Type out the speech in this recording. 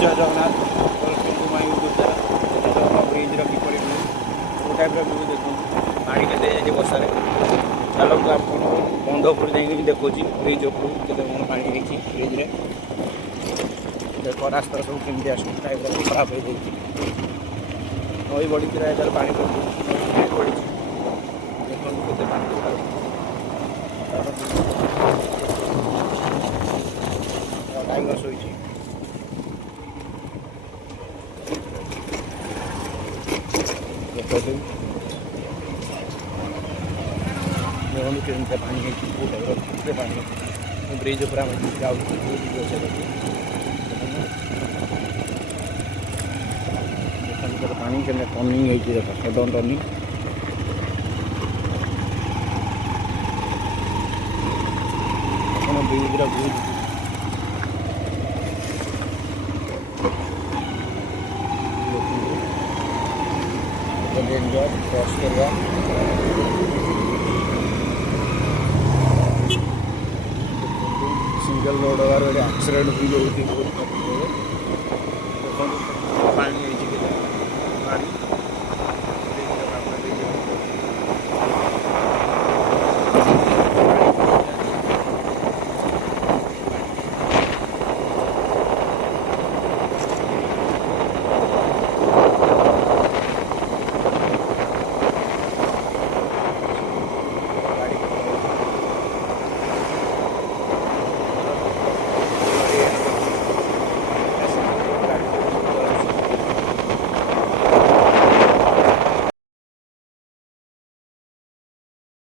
जय Jagannath welcome to my YouTube channel bridge keeper view type view देखो पानी के बसारे चलते आप बंध उपर जाइए देखो ब्रिज उपर के पानी देखी ब्रिज देख रास्ता सब केमी आस टाइप खराब हो जाए नई बढ़ी तार पानी पड़ी देखते टाइगर शोची देखते केमी पानी है पानी ब्रिज उपर पानी के टर्निंग है देख sudden turning bridge view enjoy cross करवा सिंगल रोड एक्सीडेंट भी होती